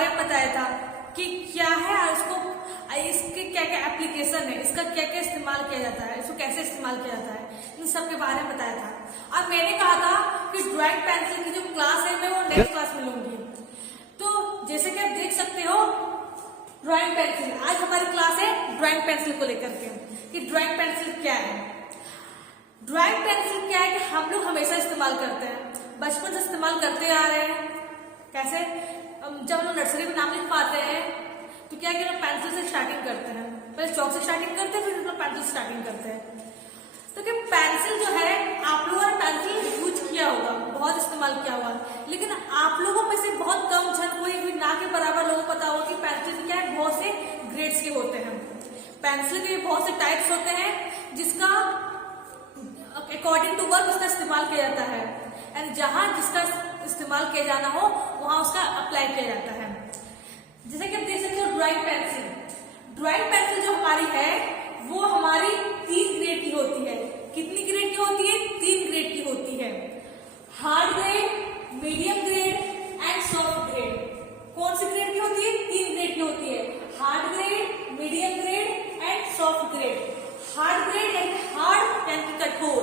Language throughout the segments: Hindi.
बारे में बताया था कि क्या है इसको, इसके क्या क्या एप्लीकेशन है, इसका क्या क्या इस्तेमाल किया जाता है, इसको कैसे इस्तेमाल किया जाता है, इन सब के बारे में बताया था। और मैंने कहा था कि ड्राइंग पेंसिल की जो क्लास है मैं वो नेक्स्ट क्लास में लूंगी। तो जैसे कि आप देख सकते हो ड्राइंग पेंसिल, आज हमारी क्लास है ड्राइंग पेंसिल को लेकर के कि ड्राइंग पेंसिल क्या है। ड्राइंग पेंसिल क्या है कि हम लोग हमेशा इस्तेमाल करते हैं, बचपन से इस्तेमाल करते आ रहे हैं। कैसे? जब हम नर्सरी में नाम लिख पाते हैं तो क्या कि हम पेंसिल से स्टार्टिंग करते हैं, पहले चौक से स्टार्टिंग करते हैं, फिर हम पेंसिल से स्टार्टिंग करते हैं। तो क्या पेंसिल जो है आप लोगों ने पेंसिल यूज किया होगा, बहुत इस्तेमाल किया होगा, लेकिन आप लोगों में से बहुत कम जन, कोई भी ना के बराबर लोगों को पता होगा कि पेंसिल क्या है, बहुत से ग्रेड्स के होते हैं। पेंसिल के बहुत से टाइप्स होते हैं जिसका अकॉर्डिंग टू वर्क उसका इस्तेमाल किया जाता है, एंड जहां जिसका इस्तेमाल किया जाना हो वहां उसका अप्लाई किया जाता है। जैसे कि आप देख सकते हो ड्राइंग पेंसिल, ड्राइंग पेंसिल जो हमारी है वो हमारी 3 ग्रेड की होती है। कितनी ग्रेड की होती है? 3 ग्रेड की होती है। Hard grade, medium grade and soft grade. कौन सी ग्रेड की होती है? 3 ग्रेड की होती है। Hard grade, medium grade and soft grade. Hard grade यानी कि कठोर,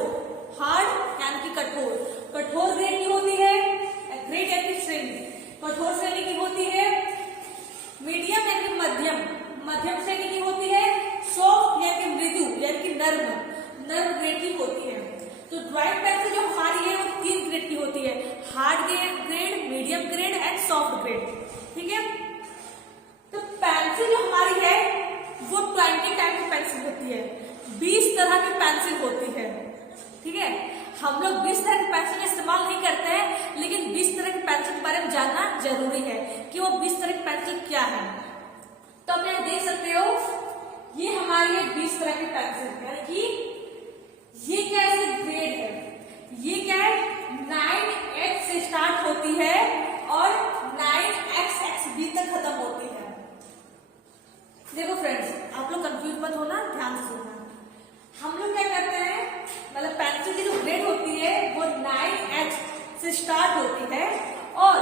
हार्ड यानी कि कठोर, कठोर ग्रेड की होती है। ग्रेड यानी कि श्रेणी, कठोर श्रेणी की होती है। मीडियम यानी कि मध्यम, मध्यम श्रेणी की होती है। सॉफ्ट यानी कि मृदु यानी कि नर्म, नर्म ग्रेड की होती है। तो ड्राइंग पेंसिल जो हमारी है वो 3 ग्रेड की होती है, hard grade, medium grade and soft grade. ठीक है, तो पेंसिल जो हमारी है वो 20 टाइप की पेंसिल होती है, 20 तरह की पेंसिल होती है। ठीक है, हम लोग 20 तरह की पेंसिल इस्तेमाल नहीं करते हैं, लेकिन 20 तरह की पेंसिल के बारे में जानना जरूरी है कि वो 20 तरह की पेंसिल क्या है। तो आप यहाँ देख सकते हो ये हमारी है 20 तरह की पेंसिल, यानी कि ये क्या है, ग्रेड है। ये क्या है, 9H से स्टार्ट होती है और 9XXB तक खत्म होती है। देखो फ्रेंड्स, आप लोग कंफ्यूज मत होना, ध्यान से सुनना। हम लोग क्या करते हैं, मतलब पेंसिल की जो ग्रेड होती है वो 9H से स्टार्ट होती है और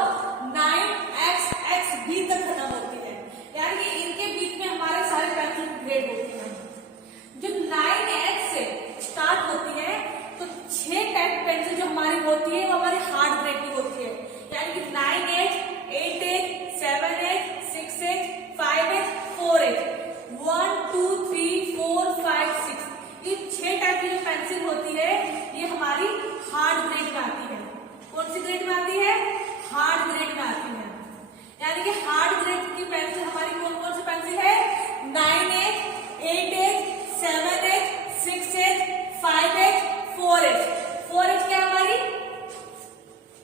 9XXB तक खत्म होती है, यानी कि इनके बीच में हमारे सारे पेंसिल की ग्रेड होती है। जो 9H से स्टार्ट होती है तो 6 टाइप पेंसिल जो हमारी होती है वो हमारी हार्ड ग्रेड की होती है, यानी कि 9H, 8H, 7H, 6H, 5H, 4H, 1, 2, 3, 4, 5, 6, ये 6 टाइप की जो पेंसिल होती है ये हमारी हार्ड ग्रेड में आती है। कौन सी ग्रेड में आती है? हार्ड ग्रेड में आती है। यानी कि हार्ड ग्रेड की पेंसिल हमारी कौन कौन सी पेंसिल है? 9H, 8H, 7H, 6H, 5H, 4H। 4H क्या हमारी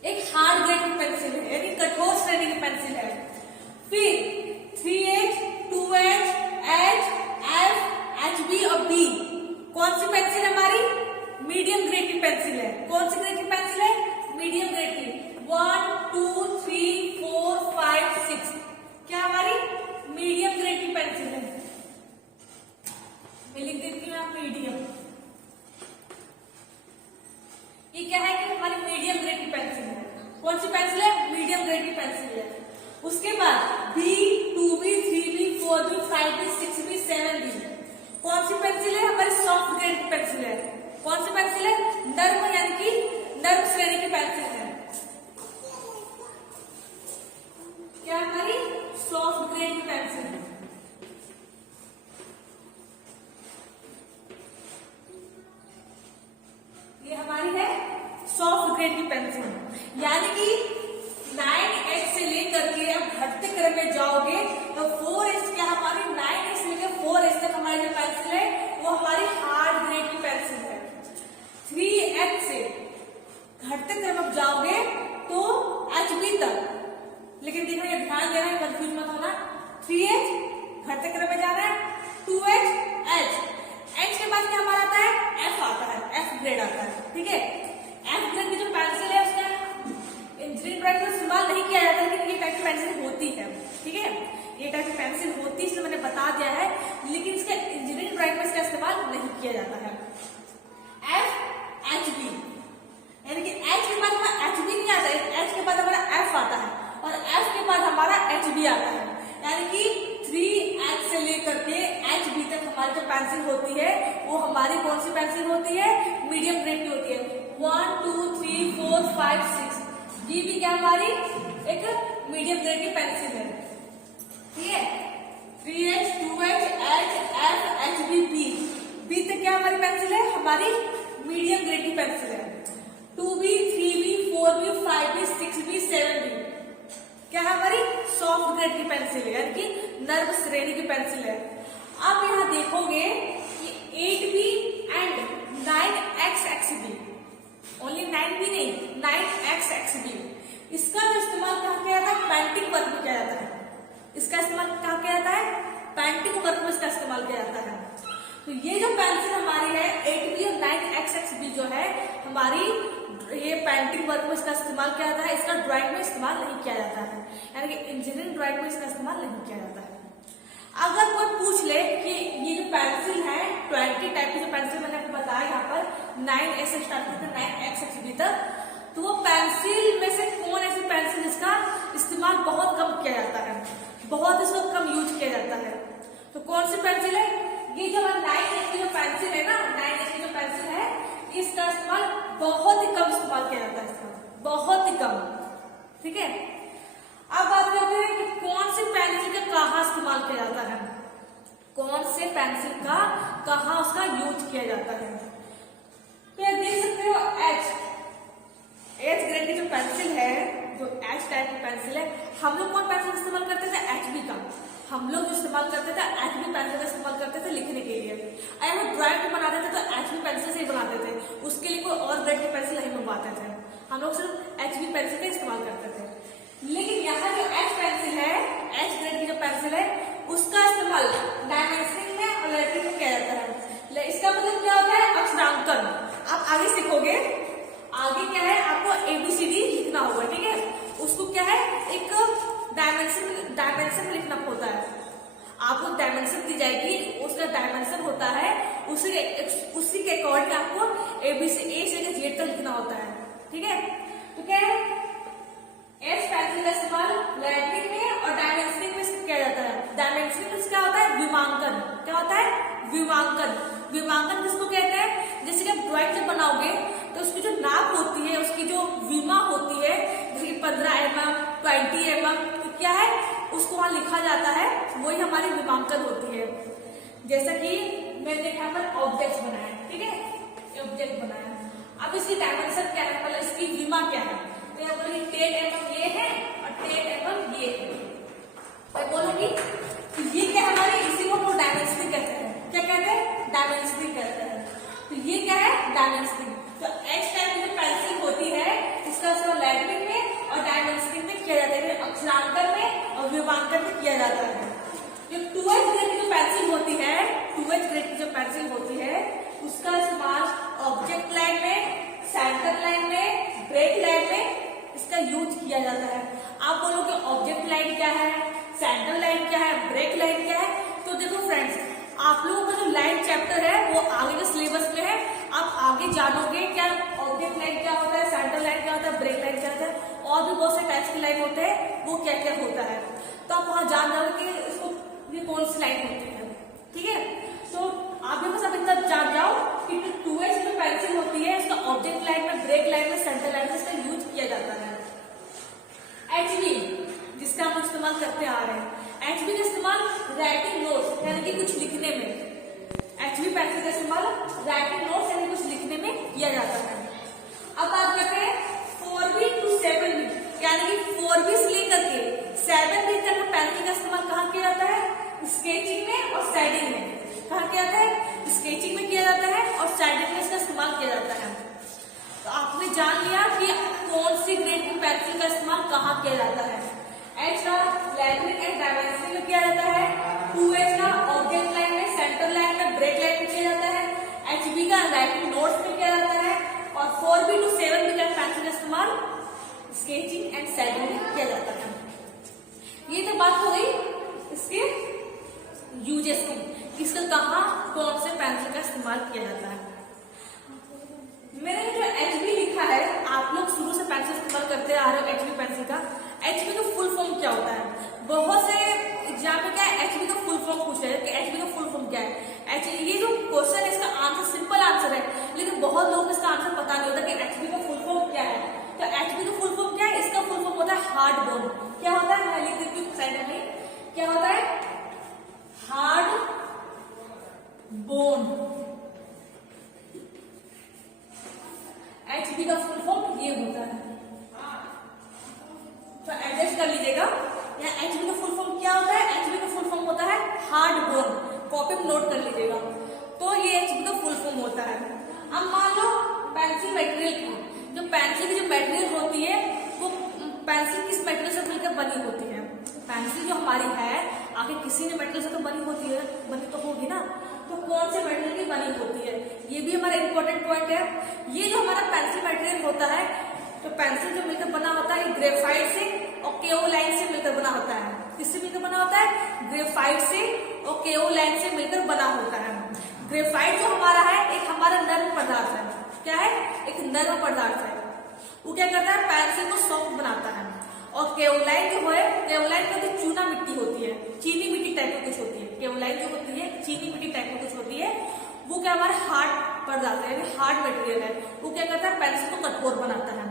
एक हार्ड ग्रेड की पेंसिल है, यानी कठोर श्रेणी की पेंसिल है। फिर 3H, 2H, H, F, HB और B कौन सी पेंसिल है हमारी? मीडियम ग्रेड की पेंसिल है। कौन सी ग्रेड की पेंसिल है? मीडियम ग्रेड की। 1, 2, 3, 4, 5, 6 क्या हमारी मीडियम ग्रेड की पेंसिल है। मैं लिख देती हूँ मीडियम। ये क्या है कि हमारी मीडियम ग्रेड की पेंसिल है। कौन सी पेंसिल है? मीडियम ग्रेड की पेंसिल है। उसके बाद B, 2B, 3B, 4B, 5B, 6B, 7B कौन सी पेंसिल है? हमारी सॉफ्ट ग्रेड की पेंसिल है। कौन सी पेंसिल है? नर्म यानी कि नर्म श्रेणी की पेंसिल है। क्या हमारी सॉफ्ट ग्रेड की पेंसिल है। ये हमारी है सॉफ्ट ग्रेड की पेंसिल, यानी कि 9H से लेकर के आप घटते क्रम में जाओगे तो 4H क्या हमारी 9H से लेकर 4H तक हमारी जो पेंसिल है वो हमारी हार्ड ग्रेड की पेंसिल है। 3H से घटते क्रम में जाओगे तो HB तक, लेकिन देखना ध्यान देना है, कंफ्यूज मत होना। 3H घटते क्रम में जाना है, 2H, H के बाद क्या हमारा आता है? F आता है, F ग्रेड आता है। ठीक है, F ग्रेड की जो पेंसिल है उसका इंजीनियरिंग ड्राइंग में इस्तेमाल नहीं किया जाता, लेकिन ये टाइप की पेंसिल होती है। ठीक है, ये टाइप की पेंसिल होती है इसलिए मैंने बता दिया है, लेकिन इसका इंजीनियरिंग ड्राइंग में इसका इस्तेमाल नहीं किया जाता है। F, HB यानी कि H के बाद हमारा HB नहीं आता है, H के बाद हमारा F आता है और F के बाद हमारा HB आता क्या हमारी एक मीडियम ग्रेड की पेंसिल है, ठीक है। 3H 2H H F HB B, B तक क्या हमारी पेंसिल है, हमारी मीडियम ग्रेड की पेंसिल है। 2B 3B 4B 5B 6B 7B क्या है, हमारी सॉफ्ट ग्रेड की पेंसिल है, यानी कि नर्म श्रेणी की पेंसिल है। आप यहाँ देखोगे कि 8B and 9XXB, only 9B नहीं, 9XXB, इसका जो इस्तेमाल कहाँ किया जाता है, पेंटिंग वर्क में किया जाता है। इसका इस्तेमाल कहाँ किया जाता है, पेंटिंग वर्क में इसका इस्तेमाल किया जाता है। तो ये जो पेंसिल हमारी है 8B और 9XXB जो है हमारी, ये पेंटिंग वर्क में इसका इस्तेमाल किया जाता है, इसका ड्राइंग में इस्तेमाल नहीं किया जाता है, यानी कि इंजीनियरिंग ड्राइंग में इसका इस्तेमाल नहीं किया जाता है। अगर कोई पूछ ले कि ये जो पेंसिल है 20 टाइप की जो पेंसिल मैंने आपको बताया यहाँ पर 9A से स्टार्ट करके 9XXB तक, तो वो पेंसिल में से कौन ऐसी पेंसिल जिसका इस्तेमाल बहुत कम किया जाता है, बहुत इसको कम यूज किया जाता है, तो कौन सी पेंसिल है, ये जो 9H की जो पेंसिल है ना, 9H की जो पेंसिल है, इसका इस्तेमाल बहुत ही कम इस्तेमाल किया जाता है, इसका बहुत ही कम, ठीक है। अब बात करते हैं कि कौन सी पेंसिल का कहाँ इस्तेमाल किया जाता है, कौन से पेंसिल का कहाँ उसका यूज किया जाता है। तो ये देख सकते हो एच ग्रेड की जो पेंसिल है, जो एच टाइप की पेंसिल है, हम लोग कौन पेंसिल इस्तेमाल करते थे, HB का, हम लोग जो इस्तेमाल करते थे HB पेंसिल का इस्तेमाल करते थे लिखने के लिए। अगर हम ड्राइंग बनाते थे तो HB पेंसिल से ही बनाते थे, उसके लिए कोई और ग्रेड की पेंसिल नहीं मंगवाते थे, हम लोग सिर्फ HB पेंसिल का इस्तेमाल करते थे। लेकिन यहाँ जो H पेंसिल है, H ग्रेड की जो पेंसिल है, उसका इस्तेमाल डायमेंशनिंग में और लेटरिंग में किया जाता है। इसका मतलब क्या होता है, अक्षरांकन। आप आगे सीखोगे, आगे क्या है, आपको ABCD लिखना होगा, ठीक है। उसको क्या है, एक डायमेंशन लिखना होता है, आपको डायमेंशन दी जाएगी, उसका डायमेंशन होता है, उसी के अकॉर्डिंग आपको ABC A से Z तक लिखना होता है, ठीक है। तो क्या है, एच पेंसिल का इस्तेमाल लेटरिंग में और डायमेंशनिंग में किया जाता है। डायमेंशनिंग में क्या होता है, विमांकन, क्या होता है, विमांकन। विमांकन किसको कहते हैं, जैसे कि आप ड्राइंग जब बनाओगे तो उसकी जो नाप होती है, उसकी जो विमा होती है, जैसे कि 15 mm 20 mm, तो क्या है, उसको वहां लिखा जाता है, वही हमारी विमांकन होती है। जैसा कि मैंने यहाँ पर ऑब्जेक्ट बनाया, ठीक है, ऑब्जेक्ट बनाया, अब इसकी डायमेंशन क्या है, मतलब इसकी विमा क्या है, तो यहाँ बोलेगी 10 mm ये है और 10 mm ये है, और बोलेगी तो ये क्या हमारे, इसी को हम डायमेंशनिंग कहते हैं, क्या कहते हैं, डायमेंशनिंग कहते हैं। तो ये क्या है, डायमेंशनिंग। तो एच टाइप की जो पेंसिल होती है, इसका इस्तेमाल लेटरिंग में और डायमेंशनिंग में किया जाता है, अक्षरांकन में और विमांकन में किया जाता है। जो 2H ग्रेड की जो पेंसिल होती है, 2H ग्रेड की जो पेंसिल होती है, उसका इस्तेमाल ऑब्जेक्ट लाइन में, सेंटर लाइन में, ब्रेक लाइन में इसका यूज किया जाता है। आप बोलोगे ऑब्जेक्ट लाइन क्या है, सेंटर लाइन क्या है, ब्रेक लाइन क्या है, तो देखो फ्रेंड्स, आप लोगों का जो लाइन चैप्टर है वो आगे के सिलेबस में है, आप आगे जानोगे क्या ऑब्जेक्ट लाइन क्या होता है, सेंटर लाइन क्या होता है, ब्रेक लाइन क्या होता है, और भी बहुत से टाइप्स की लाइन होते हैं, वो क्या क्या होता है, तो आप वहां जान जाओगे कि इसको ये कौन सी लाइन होती है, ठीक है। तो आप भी बस अब इतना जान जाओ कि 2H जो पेंसिल होती है, इसका ऑब्जेक्ट लाइन में, ब्रेक लाइन में, सेंटर लाइन में इसका यूज किया जाता है। HB जिसका हम इस्तेमाल करते आ रहे हैं, HB का इस्तेमाल राइटिंग नोट्स यानी कि कुछ लिखने में, HB पेंसिल का इस्तेमाल राइटिंग नोट्स यानी कुछ लिखने में किया जाता है। अब बात करते हैं 4B to 7B, यानी कि 4B से लेकर के 7B तक पेंसिल का इस्तेमाल कहाँ किया जाता है, स्केचिंग में और शेडिंग में। कहाँ किया जाता है, स्केचिंग में किया जाता है और शेडिंग में इसका इस्तेमाल किया जाता है। तो आपने जान लिया कि कौन सी ग्रेड की पेंसिल का इस्तेमाल कहाँ किया जाता है। H का लेटरिंग एंड डायमेंशनिंग में किया जाता है, 2H का ऑब्जेक्ट लाइन में, सेंटर लाइन में, ब्रेक लाइन में किया जाता है, HB का राइटिंग नोट्स में किया जाता है, और 4B to 7B का पेंसिल का इस्तेमाल स्केचिंग एंड शेडिंग में किया जाता है। ये तो बात हो गई इसके यूजेस की, इसका कहाँ कौन से पेंसिल का इस्तेमाल किया जाता है। मैंने जो HB लिखा है, आप लोग शुरू से पेंसिल इस्तेमाल करते आ रहे हो HB पेंसिल का, HB का फुल फॉर्म क्या होता है, बहुत से एग्जाम में क्या है HB का फुल फॉर्म पूछ रहे हैं कि HB का फुल फॉर्म क्या है। ये जो क्वेश्चन है इसका आंसर सिंपल आंसर है, लेकिन बहुत लोगों को इसका आंसर पता नहीं होता कि HB का फुल फॉर्म क्या है। तो HB का फुल फॉर्म क्या है, इसका फुल फॉर्म क्या होता है? Hard bone. HB का फुल फॉर्म ये होता है, तो एडजस्ट कर लीजिएगा। यहाँ HB का फुल फॉर्म क्या होता है? HB का फुल फॉर्म होता है हार्ड बोन। कॉपी में नोट कर लीजिएगा। तो ये HB का फुल फॉर्म होता है। अब मान लो पेंसिल मटेरियल की, जो पेंसिल की जो मटेरियल होती है वो पेंसिल किस मटेरियल से मिलकर बनी होती है? पेंसिल जो हमारी है आखिर किसी ने मटेरियल से तो बनी होती है, बनी तो होगी ना, तो कौन से मटेरियल की बनी होती है? ये भी हमारा इंपॉर्टेंट पॉइंट है। ये जो हमारा पेंसिल मटेरियल होता है, तो पेंसिल जो मिलकर बना होता है ग्रेफाइट से और केओलाइन से मिलकर बना होता है। किससे मिलकर बना होता है? ग्रेफाइट से और केओलाइन से मिलकर बना होता है। ग्रेफाइट जो हमारा है एक हमारा नर्म पदार्थ है। क्या है? एक नर्म पदार्थ है। वो क्या करता है? पेंसिल को सॉफ्ट बनाता है। और केओलाइन जो है, केओलाइन का जो चूना मिट्टी होती है, चीनी मिट्टी टाइप में कुछ होती है। केओलाइन जो होती है चीनी मिट्टी टाइप में कुछ होती है, वो क्या हमारा हार्ड पदार्थ है, हार्ड मटेरियल है। वो क्या करता है? पेंसिल को कठोर बनाता है।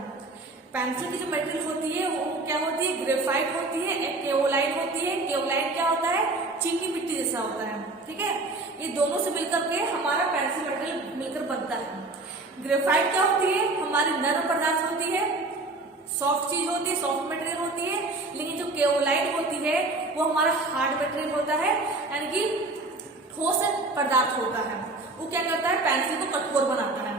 पेंसिल की जो मटेरियल होती है वो क्या होती है? ग्रेफाइट होती है, एक केओलाइन होती है। केओलाइन क्या होता है? चीनी मिट्टी जैसा होता है। ठीक है, ये दोनों से मिलकर के हमारा पेंसिल मटेरियल मिलकर बनता है। ग्रेफाइट क्या होती है? हमारी नरम पदार्थ होती है, सॉफ्ट चीज होती है, सॉफ्ट मटेरियल होती है। लेकिन जो केओलाइन होती है वो हमारा हार्ड मटेरियल होता है, यानी कि ठोस पदार्थ होता है। वो क्या करता है? पेंसिल को कठोर बनाता है।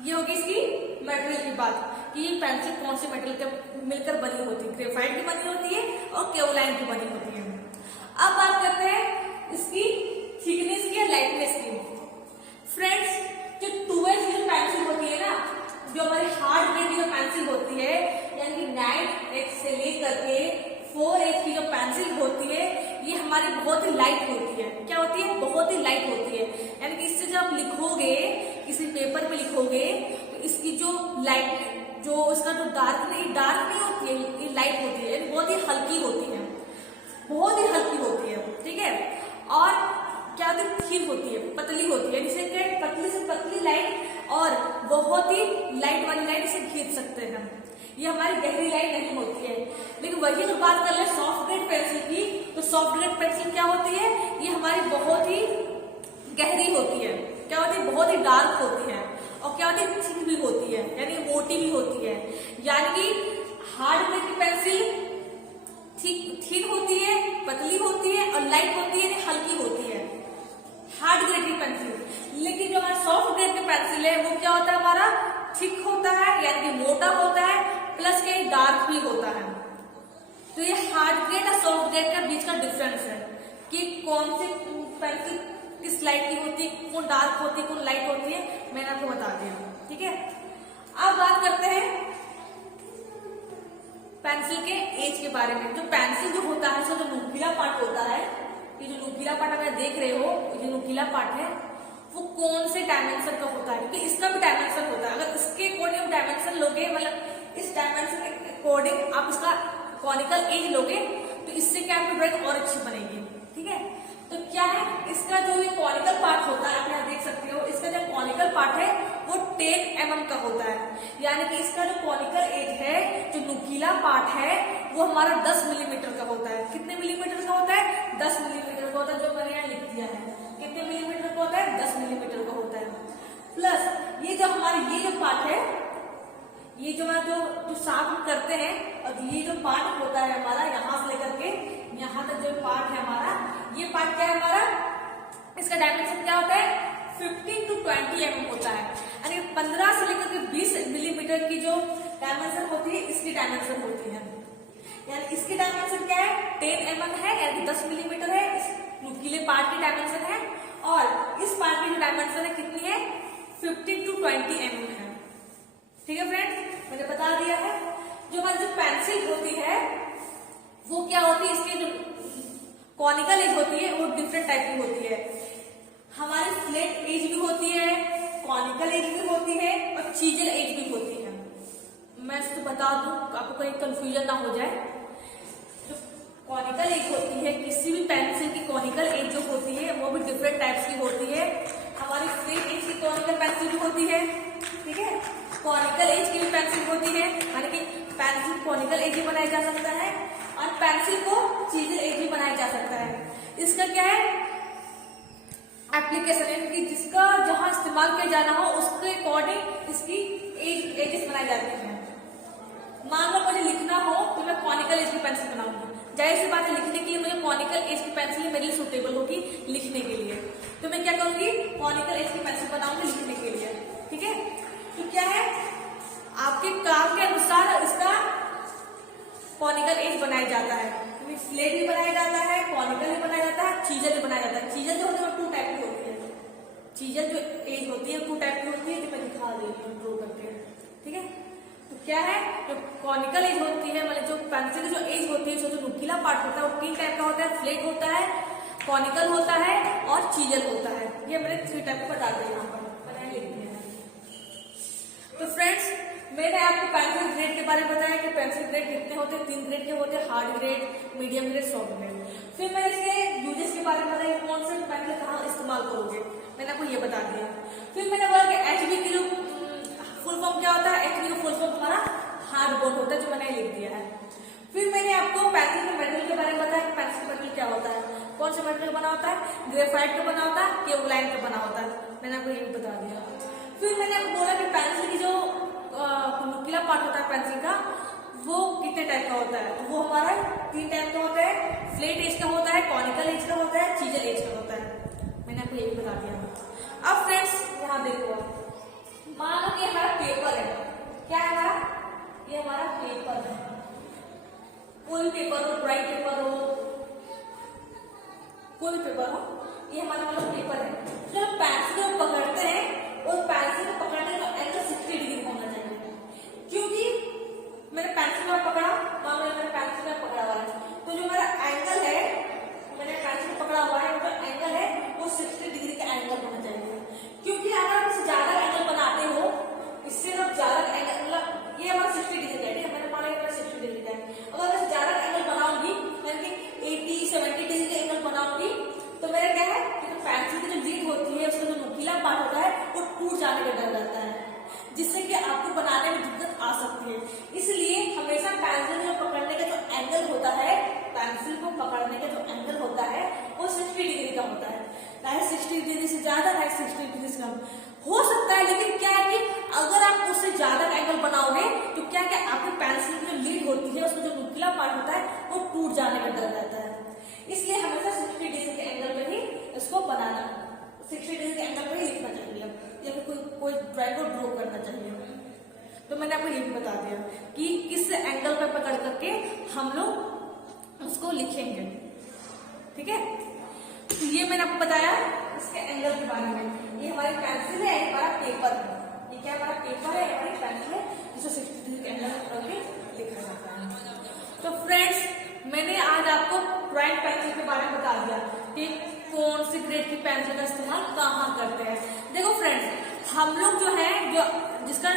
ये होगी इसकी मटेरियल की बात कि ये पेंसिल कौन से मटेरियल के मिलकर बनी होती है। ग्रेफाइट की बनी होती है और केओलाइन की बनी होती है। अब बात करते हैं इसकी थिकनेस की, लाइटनेस की। फ्रेंड्स, जो 2H की जो पेंसिल होती है ना, जो हमारी हार्ड ग्रेड की जो पेंसिल होती है, यानी कि 9H से लेकर के 4H की जो पेंसिल होती है, ये हमारी बहुत ही लाइट होती है। क्या होती है? बहुत ही लाइट होती है। यानी कि इससे जब आप लिखोगे, किसी पेपर पे लिखोगे, तो इसकी जो लाइट, जो इसका जो डार्क नहीं होती है, ये लाइट होती है, यानी बहुत ही हल्की होती है, बहुत ही हल्की होती है। ठीक है, और क्या होती है? थिन होती है, पतली होती है। जिसे पतली से पतली लाइट और बहुत ही लाइट वाली लाइट इसे खींच सकते हैं। ये हमारी गहरी लाइट नहीं होती है। लेकिन वही अगर बात कर ले सॉफ्ट ग्रेड पेंसिल की, तो सॉफ्ट ग्रेड पेंसिल क्या होती है? ये हमारी बहुत ही गहरी होती है। क्या होती है? बहुत ही डार्क होती है। और क्या होती है? थिक भी होती है, यानी मोटी भी होती है। यानी कि हार्ड ग्रेड की पेंसिल थिन होती है, पतली होती है और लाइट होती है, यानी हल्की होती है, हार्ड ग्रेड की पेंसिल। लेकिन जो हमारा सॉफ्ट ग्रेड की पेंसिल है वो क्या होता है? हमारा थिक होता है, यानी कि मोटा होता है, प्लस के डार्क भी होता है। तो ये हार्ड ग्रेड और सॉफ्ट ग्रेड का बीच का डिफरेंस है कि कौन सी पेंसिल किस लाइट की होती है, कौन डार्क होती है, कौन लाइट होती है, मैंने आपको बता दिया। ठीक है, अब बात करते हैं पेंसिल के एज के बारे में। जो पेंसिल जो होता है, उसका जो नुकीला पार्ट होता है, ये जो नुकीला पार्ट आप देख रहे हो, ये नुकीला पार्ट है, वो कौन से डायमेंशन का होता है? क्योंकि इसका भी डायमेंशन होता है। अगर इसके अकॉर्डिंग डायमेंशन लोगे, मतलब इस डायमेंशन के अकॉर्डिंग आप इसका कॉनिकल एज लोगे, तो इससे क्या आपकी ड्राइंग और अच्छी बनेगी। ठीक है, तो क्या है? इसका जो ये कॉनिकल पार्ट होता है, आप यहाँ देख सकते हो, इसका जो कॉनिकल पार्ट है वो 10 mm का होता है। यानी कि इसका जो कॉनिकल एज है, जो नुकीला पार्ट है, वो हमारा 10 मिलीमीटर का होता है। कितने मिलीमीटर का होता है? 10 मिलीमीटर का होता है। जो मैंने यहाँ लिख दिया है, कितने मिलीमीटर का होता है? 10 मिलीमीटर का होता है। प्लस ये जो हमारी ये जो पार्ट है, ये जो जो साफ करते हैं, और ये जो पार्ट होता है हमारा यहाँ से लेकर के यहाँ तक जो पार्ट है हमारा, ये पार्ट क्या है हमारा? इसका डायमेंशन क्या होता है? 15 to 20 mm होता है। यानी 15 से लेकर के 20 मिलीमीटर की जो डायमेंशन होती है, इसकी डायमेंशन होती है। यानी इसकी डायमेंशन क्या है? 10 mm है, यानी 10 मिलीमीटर है। इस नुकीले पार्ट की डायमेंशन है, और इस पार्ट की जो डायमेंशन है कितनी है? 15 to 20 mm है। ठीक है फ्रेंड्स, मैंने बता दिया है। जो हमारी जो पेंसिल होती है वो क्या होती है? इसके जो कॉनिकल एज होती है वो डिफरेंट टाइप की होती है। हमारी फ्लैट एज भी होती है, कॉनिकल एज भी होती है, और चीजल एज भी होती है। मैं इसको बता दूं, आपको कहीं कंफ्यूजन ना हो जाए। जो कॉनिकल एज होती है, किसी भी पेंसिल की कॉनिकल एज जो होती है वो भी डिफरेंट टाइप्स की होती है। हमारी फ्लैट एज की कॉनिकल पेंसिल भी होती है। ठीक है, कॉनिकल एज की भी पेंसिल होती है, यानी कि पेंसिल कॉनिकल एज भी बनाया जा सकता है, और पेंसिल को चीजें एक भी बनाया जा सकता है। इसका क्या है एप्लीकेशन है कि जिसका जहां इस्तेमाल किया जाना हो उसके अकॉर्डिंग इसकी एजेस बनाई जाती है। मान लो मुझे लिखना हो तो मैं कॉनिकल एज की पेंसिल बनाऊंगी, जाहिर सी बात है लिखने के लिए मुझे कॉनिकल एज की पेंसिल मेरे लिए सुटेबल होगी लिखने के लिए, तो मैं क्या करूंगी कॉनिकल एज की पेंसिल बनाऊंगी लिखने के लिए। ठीक है, तो क्या है आपके काम के अनुसार इसका कॉनिकल एज बनाया जाता है। स्लेट भी बनाया जाता है, कॉनिकल भी बनाया जाता है, चीजल भी बनाया जाता है। चीजल जो होती है टू टाइप की होती है, चीजल जो एज होती है टू टाइप की होती है, जो मैं दिखा रही हूँ ड्रॉ करके। ठीक है, तो क्या है जो कॉनिकल एज होती है मतलब जो पेंसिल की जो एज होती है, जो नुकीला पार्ट होता है वो तीन टाइप का होता है, फ्लेट होता है, कॉनिकल होता है और चीजल होता है। ये मैंने थ्री टाइप बता दिया यहाँ पर मैंने लिख दिया है। तो फ्रेंड्स मैंने आपको पेंसिल ग्रेड के बारे में बताया कि पेंसिल ग्रेड कितने होते हैं, 3 ग्रेड के होते हैं, hard grade, medium grade, soft grade. फिर मैंने इसके यूजेस के बारे में बताया कौन से पेंसिल कहाँ इस्तेमाल करोगे, मैंने आपको ये बता दिया। फिर मैंने बोला कि एचबी की फुल फॉर्म क्या होता है, एचबी का फुल फॉर्म हमारा हार्ड बोर्ड होता है, जो मैंने लिख दिया है। फिर मैंने आपको पेंसिल के मेटेरियल के बारे में बताया कि पेंसिल मेटेरियल क्या होता है, कौन से मेटेरियल बना होता है, ग्रेफाइट का बना होता है, केवलाइन का बना होता है, मैंने आपको ये बता दिया। फिर मैंने आपको बोला कि पेंसिल की जो नुकीला पार्ट होता है पेंसिल का वो कितने टाइप का होता है, वो हमारा 3 टाइप का होता है, फ्लेट एज का होता है, कॉनिकल एज का होता है, चीजल एज का होता है, मैंने आपको ये भी बता दिया। अब फ्रेंड्स यहाँ देखो, मान लो कि हमारा पेपर है, क्या है हमारा, ये हमारा पेपर है, कोई पेपर हो, ड्राइंग पेपर हो, कोई पेपर हो, ये हमारा वाला पेपर है। जो पेंसिल को पकड़ते हैं और पेंसिल को पकड़ने का एंगल 60 डिग्री होना चाहिए, क्योंकि मैंने पेंसिल में पकड़ा, मान लो मैंने पेंसिल में पकड़ा हुआ है, तो जो मेरा एंगल है, मैंने पेंसिल पकड़ा हुआ है, जो एंगल है वो 60 डिग्री का एंगल होना चाहिए। क्योंकि अगर आप इससे ज्यादा एंगल बनाते हो, इससे जब ज्यादा एंगल मतलब ये हमारा 60 डिग्री का है, मैंने माना 60 डिग्री का है, अगर मैं ज्यादा एंगल बनाऊंगी यानी कि 80-70 डिग्री का एंगल बनाऊंगी तो मेरा क्या है कि तो पेंसिल की जो लीड होती है उसका जो नुकीला पार्ट होता है वो टूट जाने का डर रहता है, जिससे कि आपको बनाने में दिक्कत आ सकती है। इसलिए हमेशा पेंसिल को पकड़ने का जो एंगल होता है, पेंसिल को पकड़ने का जो एंगल होता है वो 60 डिग्री का होता है, चाहे 60 डिग्री से ज्यादा चाहे 60 डिग्री से कम हो सकता है। लेकिन क्या है कि अगर आप उससे ज्यादा एंगल बनाओगे तो क्या क्या आपकी पेंसिल की जो लीड होती है उसका जो नुकीला पार्ट होता है वो टूट जाने का डर रहता है। इसलिए हमेशा 60 डिग्री के एंगल पे ही इसको बनाना, 60 डिग्री के एंगल पे ही लिखना चाहिए या फिर कोई ड्राइंग को ड्रॉ करना चाहिए। तो मैंने आपको ये भी बता दिया कि किस एंगल पे पकड़ करके हम लोग उसको लिखेंगे। ठीक है, तो ये मैंने आपको बताया इसके एंगल के बारे में। ये हमारी पेंसिल है, हमारा पेपर है, ये क्या हमारा पेपर है, हमारी पेंसिल है जिसको 60 डिग्री के एंगल पे पकड़ के लिखा जाता है। तो फ्रेंड्स मैंने आज आपको ड्राइंग पेंसिल के बारे में बता दिया कि कौन सी ग्रेड की पेंसिल का इस्तेमाल कहाँ करते हैं। देखो फ्रेंड्स हम लोग जो है जो जिसका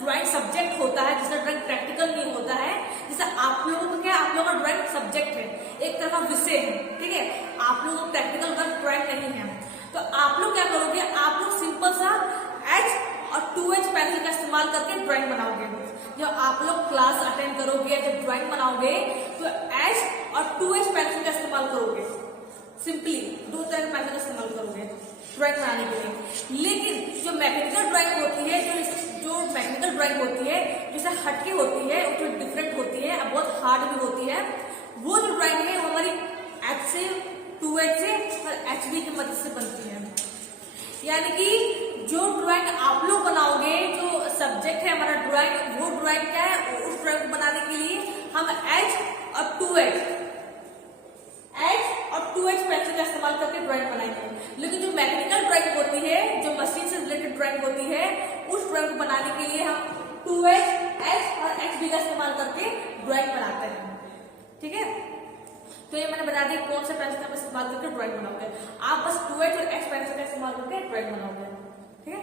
ड्राइंग सब्जेक्ट होता है, जिसका ड्राइंग प्रैक्टिकल नहीं होता है, जैसे आप लोगों को क्या आप लोगों का ड्राइंग सब्जेक्ट है, एक तरह का विषय है, ठीक है, आप लोगों को प्रैक्टिकल वर्क ड्राइंग नहीं है, तो आप लोग क्या करोगे, आप लोग सिंपल सा H और 2H पेंसिल का इस्तेमाल करके ड्राइंग बनाओगे। जब आप लोग क्लास अटेंड करोगे, जब ड्राइंग बनाओगे तो H और 2H पेंसिल का इस्तेमाल करोगे, सिंपली 2 तरह के पेंसिल का इस्तेमाल करोगे ड्राइंग बनाने के लिए। लेकिन जो मैकेनिकल ड्राइंग होती है, जो मैकेनिकल ड्राइंग होती है, जैसे हटके होती है, जो डिफरेंट होती है, बहुत हार्ड भी होती है, वो जो ड्राइंग है वो हमारी H से 2H से और HB की मदद से बनती है। यानी कि जो ड्राइंग आप लोग बनाओगे, जो सब्जेक्ट है हमारा ड्राइंग, वो ड्राइंग क्या है, उस ड्राइंग को बनाने के लिए हम H और 2H पेंसिल का इस्तेमाल करके ड्राइंग बनाएंगे। लेकिन जो मैकेनिकल ड्राइंग होती है, जो मशीन से रिलेटेड ड्राइंग होती है, उस ड्राइंग को बनाने के लिए हम 2H, H और HB का इस्तेमाल करके ड्राइंग बनाते हैं। ठीक है, तो ये मैंने बता दिया कौन से पेंसिल का इस्तेमाल करके ड्राइंग बनाओगे। आप बस 2H और H पेंसिल का इस्तेमाल करके ड्राइंग बनाओगे। ठीक है,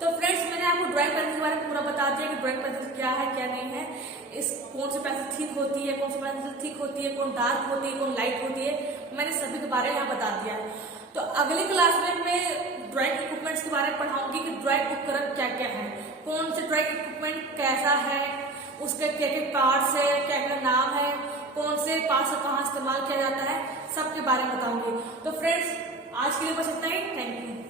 तो फ्रेंड्स मैंने आपको ड्राइंग पेंसिल के बारे में पूरा बता दिया कि ड्राइंग पेंसिल क्या है क्या नहीं है, इस कौन सी पेंसिल थिक होती है, कौन सी पेंसिल थिक होती है, कौन डार्क होती है, कौन लाइट होती है, मैंने सभी के बारे में यहाँ बता दिया है। तो अगली क्लास में मैं ड्राइंग इक्विपमेंट्स के बारे में पढ़ाऊंगी कि ड्राइंग उपकरण क्या क्या है, कौन से ड्राइंग इक्विपमेंट कैसा है, उसके क्या क्या पार्ट्स है, क्या क्या नाम है, कौन से पार्ट्स का कहाँ इस्तेमाल किया जाता है, सबके बारे में बताऊंगी। तो फ्रेंड्स आज के लिए बस इतना ही। Thank you.